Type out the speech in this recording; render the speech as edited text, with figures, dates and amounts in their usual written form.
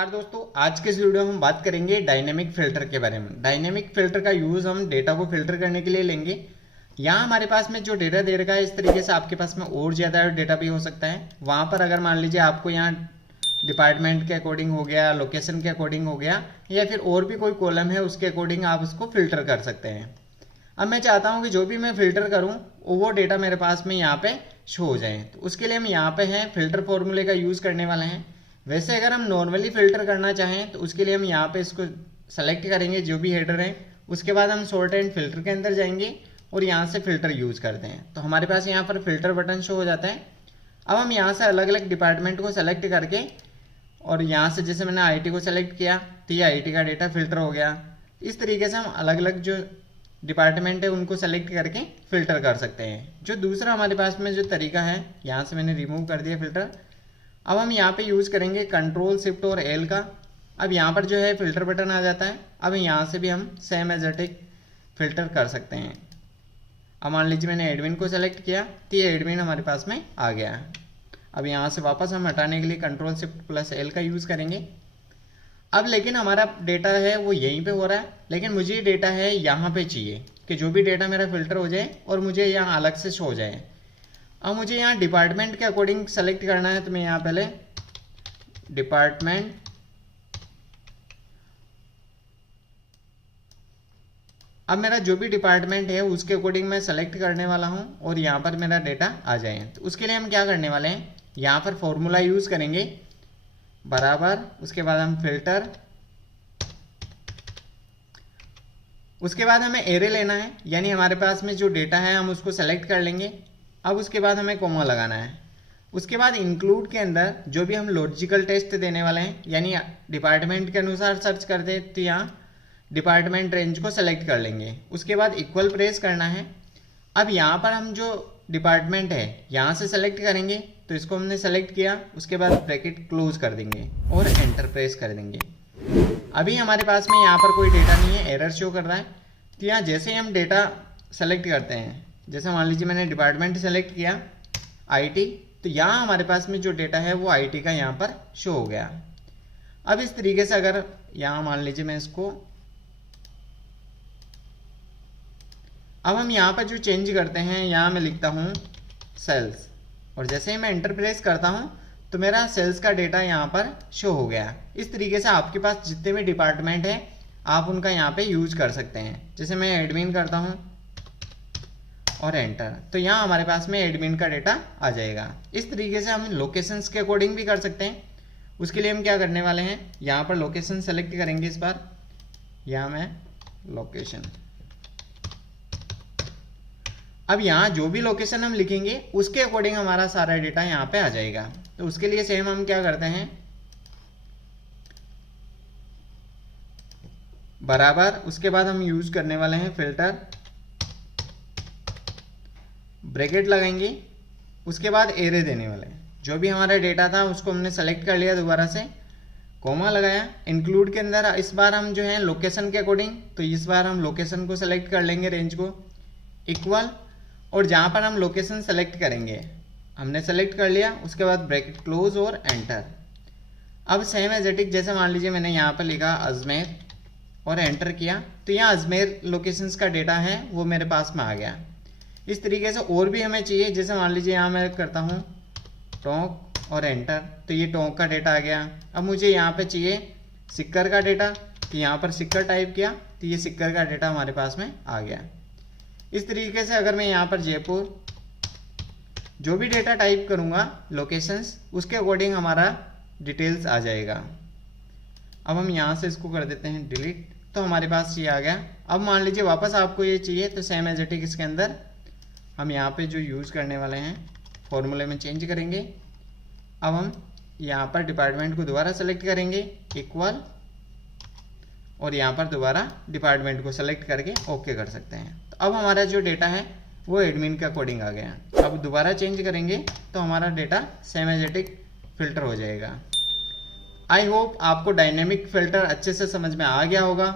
नमस्कार दोस्तों, आज के इस वीडियो में हम बात करेंगे डायनेमिक फिल्टर के बारे में। डायनेमिक फिल्टर का यूज़ हम डेटा को फिल्टर करने के लिए लेंगे। यहाँ हमारे पास में जो डेटा दे रखा है, इस तरीके से आपके पास में और ज़्यादा डेटा भी हो सकता है। वहाँ पर अगर मान लीजिए आपको यहाँ डिपार्टमेंट के अकॉर्डिंग हो गया, लोकेशन के अकॉर्डिंग हो गया, या फिर और भी कोई कॉलम है उसके अकॉर्डिंग आप उसको फिल्टर कर सकते हैं। अब मैं चाहता हूँ कि जो भी मैं फिल्टर करूँ वो डेटा मेरे पास में यहाँ पे शो हो जाए। तो उसके लिए हम यहाँ पे हैं फिल्टर फॉर्मूले का यूज़ करने वाले हैं। वैसे अगर हम नॉर्मली फ़िल्टर करना चाहें तो उसके लिए हम यहाँ पे इसको सेलेक्ट करेंगे, जो भी हेडर है। उसके बाद हम सॉर्ट एंड फिल्टर के अंदर जाएंगे और यहाँ से फ़िल्टर यूज़ करते हैं। तो हमारे पास यहाँ पर फ़िल्टर बटन शो हो जाता है। अब हम यहाँ से अलग अलग डिपार्टमेंट को सेलेक्ट करके, और यहाँ से जैसे मैंने IT को सेलेक्ट किया तो ये IT का डेटा फिल्टर हो गया। इस तरीके से हम अलग अलग जो डिपार्टमेंट है उनको सेलेक्ट करके फ़िल्टर कर सकते हैं। जो दूसरा हमारे पास में जो तरीका है, यहाँ से मैंने रिमूव कर दिया फ़िल्टर। अब हम यहाँ पे यूज़ करेंगे कंट्रोल शिफ्ट और L का। अब यहाँ पर जो है फ़िल्टर बटन आ जाता है। अब यहाँ से भी हम सेम एज इट फ़िल्टर कर सकते हैं। अब मान लीजिए मैंने एडमिन को सेलेक्ट किया तो ये एडमिन हमारे पास में आ गया है। अब यहाँ से वापस हम हटाने के लिए कंट्रोल शिफ्ट प्लस L का यूज़ करेंगे। अब लेकिन हमारा डेटा है वो यहीं पे हो रहा है, लेकिन मुझे ये डेटा है यहाँ पे चाहिए कि जो भी डेटा मेरा फ़िल्टर हो जाए और मुझे यहाँ अलग से शो हो जाए। अब मुझे यहाँ डिपार्टमेंट के अकॉर्डिंग सेलेक्ट करना है, तो मैं यहाँ पहले डिपार्टमेंट, अब मेरा जो भी डिपार्टमेंट है उसके अकॉर्डिंग मैं सेलेक्ट करने वाला हूँ और यहाँ पर मेरा डेटा आ जाए। तो उसके लिए हम क्या करने वाले हैं, यहाँ पर फॉर्मूला यूज़ करेंगे बराबर, उसके बाद हम फिल्टर, उसके बाद हमें एरे लेना है, यानी हमारे पास में जो डेटा है हम उसको सेलेक्ट कर लेंगे। अब उसके बाद हमें कॉमा लगाना है। उसके बाद इंक्लूड के अंदर जो भी हम लॉजिकल टेस्ट देने वाले हैं, यानी डिपार्टमेंट के अनुसार सर्च करते हैं तो यहाँ डिपार्टमेंट रेंज को सेलेक्ट कर लेंगे। उसके बाद इक्वल प्रेस करना है। अब यहाँ पर हम जो डिपार्टमेंट है यहाँ से सेलेक्ट करेंगे, तो इसको हमने सेलेक्ट किया, उसके बाद ब्रैकेट क्लोज कर देंगे और एंटर प्रेस कर देंगे। अभी हमारे पास में यहाँ पर कोई डेटा नहीं है, एरर शो कर रहा है। तो यहाँ जैसे ही हम डेटा सेलेक्ट करते हैं, जैसे मान लीजिए मैंने डिपार्टमेंट सेलेक्ट किया IT, तो यहाँ हमारे पास में जो डेटा है वो IT का यहाँ पर शो हो गया। अब इस तरीके से अगर यहाँ मान लीजिए मैं इसको, अब हम यहाँ पर जो चेंज करते हैं, यहाँ मैं लिखता हूँ सेल्स, और जैसे ही मैं एंटर प्रेस करता हूँ तो मेरा सेल्स का डेटा यहाँ पर शो हो गया। इस तरीके से आपके पास जितने भी डिपार्टमेंट हैं आप उनका यहाँ पे यूज कर सकते हैं। जैसे मैं एडमिन करता हूँ और एंटर, तो यहाँ हमारे पास में एडमिन का डेटा आ जाएगा। इस तरीके से हम लोकेशंस के अकॉर्डिंग भी कर सकते हैं। उसके लिए हम क्या करने वाले हैं, यहाँ पर लोकेशन सेलेक्ट करेंगे। इस बार यहाँ मैं लोकेशन, अब यहाँ जो भी लोकेशन हम लिखेंगे उसके अकॉर्डिंग हमारा सारा डेटा यहाँ पे आ जाएगा। तो उसके लिए सेम हम क्या करते हैं, बराबर, उसके बाद हम यूज करने वाले हैं फिल्टर, ब्रैकेट लगाएंगे, उसके बाद एरे देने वाले हैं। जो भी हमारा डेटा था उसको हमने सेलेक्ट कर लिया, दोबारा से कॉमा लगाया। इंक्लूड के अंदर इस बार हम जो है लोकेशन के अकॉर्डिंग, तो इस बार हम लोकेशन को सेलेक्ट कर लेंगे, रेंज को इक्वल, और जहाँ पर हम लोकेशन सेलेक्ट करेंगे हमने सेलेक्ट कर लिया, उसके बाद ब्रैकेट क्लोज और एंटर। अब सेम एज इट इज, जैसे मान लीजिए मैंने यहाँ पर लिखा अजमेर और एंटर किया, तो यहाँ अजमेर लोकेशंस का डेटा है वो मेरे पास में आ गया। इस तरीके से और भी हमें चाहिए, जैसे मान लीजिए यहाँ मैं करता हूँ टोंक और एंटर, तो ये टोंक का डेटा आ गया। अब मुझे यहाँ पे चाहिए सिक्कर का डेटा, तो यहाँ पर सिक्कर टाइप किया तो ये सिक्कर का डेटा हमारे पास में आ गया। इस तरीके से अगर मैं यहाँ पर जयपुर, जो भी डेटा टाइप करूँगा लोकेशंस, उसके अकॉर्डिंग हमारा डिटेल्स आ जाएगा। अब हम यहाँ से इसको कर देते हैं डिलीट, तो हमारे पास ये आ गया। अब मान लीजिए वापस आपको ये चाहिए, तो सेम एज इट इज इसके अंदर हम यहाँ पे जो यूज़ करने वाले हैं फॉर्मूले में चेंज करेंगे। अब हम यहाँ पर डिपार्टमेंट को दोबारा सेलेक्ट करेंगे इक्वल, और यहाँ पर दोबारा डिपार्टमेंट को सेलेक्ट करके ओके कर सकते हैं। तो अब हमारा जो डेटा है वो एडमिन के अकॉर्डिंग आ गया। अब दोबारा चेंज करेंगे तो हमारा data same as it is filter हो जाएगा। आई होप आपको डायनेमिक फिल्टर अच्छे से समझ में आ गया होगा।